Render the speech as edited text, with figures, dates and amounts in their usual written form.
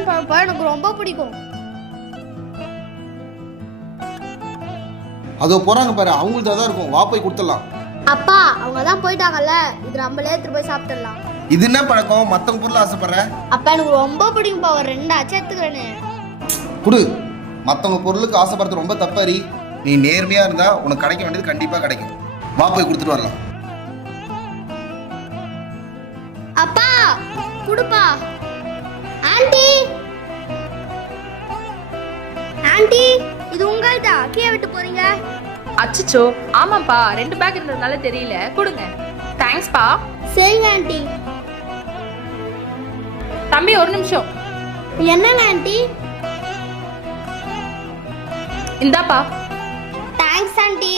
ரம்ஜான் பழம் எனக்கு ரொம்ப பிடிக்கும். அதோ போறாங்க பாரு, அவங்களுக்கு தான் இருக்கும். வா போய் கொடுத்துடலாம். அப்பா அவங்க தான் போயிட்டாங்கல்ல, இது நம்மளே எடுத்துட்டு போய் சாப்பிட்டுடலாம். இது என்ன பழக்கம்? மத்தவங்க பொருள் ஆசைப்படுற? அப்பா எனக்கு ரொம்ப பிடிக்கும்பா, ஒரு 2 ஆச்சு எடுத்துக்கிறேன்னு. குடு. மத்தவங்க பொருளுக்கு ஆசைப்படுறது ரொம்ப தப்பாரி. நீ நேர்மையா இருந்தா உனக்கு கிடைக்க வேண்டியது கண்டிப்பா கிடைக்கும். வா போய் கொடுத்துட்டு வரலாம். அப்பா குடுப்பா. ஆண்டி ஆண்டி இது உங்கள்தா, கீழே விட்டு போறீங்க? அச்சச்சோ, ஆமாப்பா 2 பேக் இருந்ததுனால தெரியல, கொடுங்க. தேங்க்ஸ்பா. சரிங்க ஆண்டி. தம்பி ஒரு நிமிஷம். என்னங்க ஆண்டி? இந்தாப்பா. Thanks aunty.